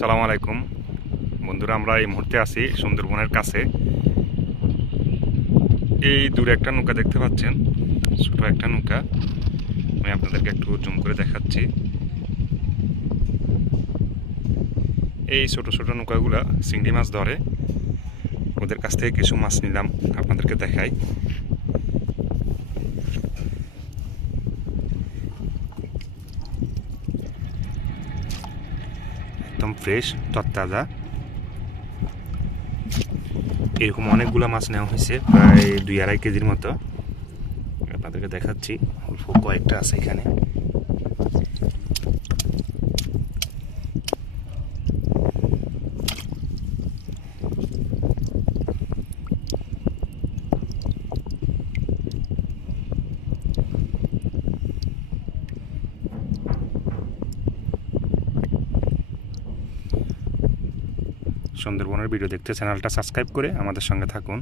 আসসালামু আলাইকুম। বন্ধুরা, আমরা এই মুহূর্তে আছি সুন্দরবনের কাছে। এই দূরে একটা নৌকা দেখতে পাচ্ছেন, ছোট একটা নৌকা। আমি আপনাদেরকে একটু জুম করে দেখাচ্ছি। এই ছোট ছোট নৌকাগুলা চিংড়ি মাছ ধরে। ওদের কাছ থেকে কিছু মাছ নিলাম, আপনাদেরকে দেখাই। একদম ফ্রেশ তরতাজা। এরকম অনেকগুলো মাছ নেওয়া হয়েছে, প্রায় দুই আড়াই কেজির মতো। আপনাদেরকে দেখাচ্ছি, অল্প কয়েকটা আছে এখানে। সুন্দরবনের ভিডিও দেখতে চ্যানেলটা সাবস্ক্রাইব করে আমাদের সঙ্গে থাকুন।